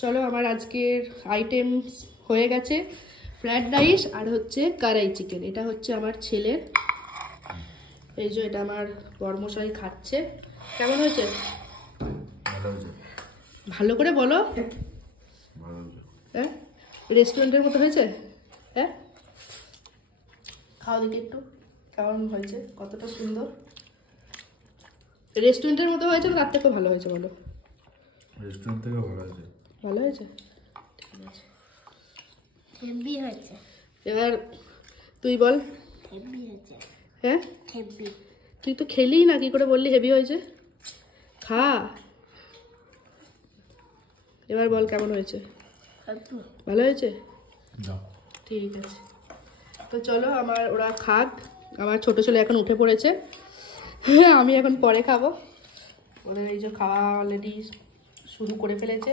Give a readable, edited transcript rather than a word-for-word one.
চলো আমার আজকের আইটেম হয়ে গেছে, ফ্রাইড রাইস আর হচ্ছে কড়াই চিকেন। এটা হচ্ছে আমার ছেলের, এই যে এটা আমার বড়মশাই খাচ্ছে। কেমন হয়েছে? ভালো করে বলো। হ্যাঁ, রেস্টুরেন্টের মতো হয়েছে? হ্যাঁ, খাও দেখি একটু কেমন হয়েছে, কতটা সুন্দর। রেস্টুরেন্টের মতো হয়েছে না তার থেকেও ভালো হয়েছে? বলো। রেস্টুরেন্ট থেকে ভালো হয়েছে। ভালো হয়েছে, ঠিক আছে। হেভি হয়েছে। এবার তুই বল। হেভি হয়েছে। হ্যাঁ, হেভি। তুই তো খেলি না, কি করে বললি হেভি হয়েছে? খা, এবার বল কেমন হয়েছে। ভালো হয়েছে, ঠিক আছে। তো চলো আমার ওরা খাক, আমার ছোট ছেলে এখন উঠে পড়েছে, আমি এখন পরে খাবো। ওদের এই যে খাওয়া অলরেডি শুরু করে ফেলেছে।